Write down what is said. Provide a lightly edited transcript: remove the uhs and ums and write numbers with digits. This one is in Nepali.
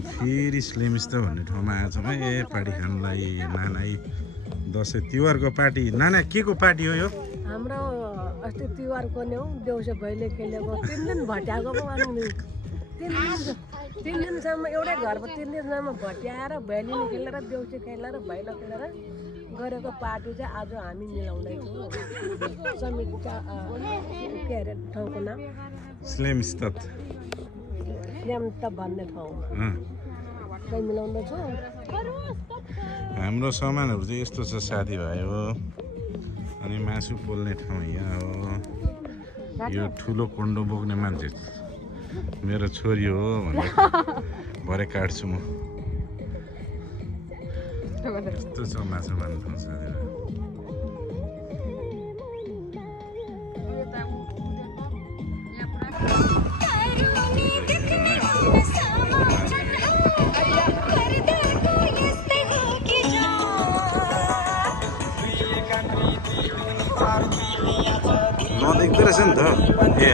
फेरि स्लिमिस्ट भन्ने ठाउँमा आएछौँ है पार्टी खानलाई। नाना दसैँ तिहारको पार्टी। नाना के को पार्टी हो यो? हाम्रो अस्ति तिहारको नि हौ देउसे भैले खेलेको 3 दिन भट्याएको पो भनौँ नि। 3 दिनसम्म एउटै घरमा 3 दिनसम्म भट्याएर भैलिनी खेलेर देउसे खेलेर भैलो खेलेर गरेको पार्टी चाहिँ आज हामी मिलाउँदैछौँ। समीक्षा के अरे ठाउँको नाम स्लिमिस्ट भन्ने ठाउँमा चाहिँ मिलाउँदैछौँ। हाम्रो सामानहरू चाहिँ यस्तो छ साथीभाइ हो। अनि मासु पोल्ने ठाउँ यहाँ हो। यो ठुलो कोन्डो बोक्ने मान्छे मेरो छोरी हो भने भरे काट्छु म। यस्तो छ मासु मार्ने ठाउँ साथीभाइ। नदेख्दो रहेछ नि त ए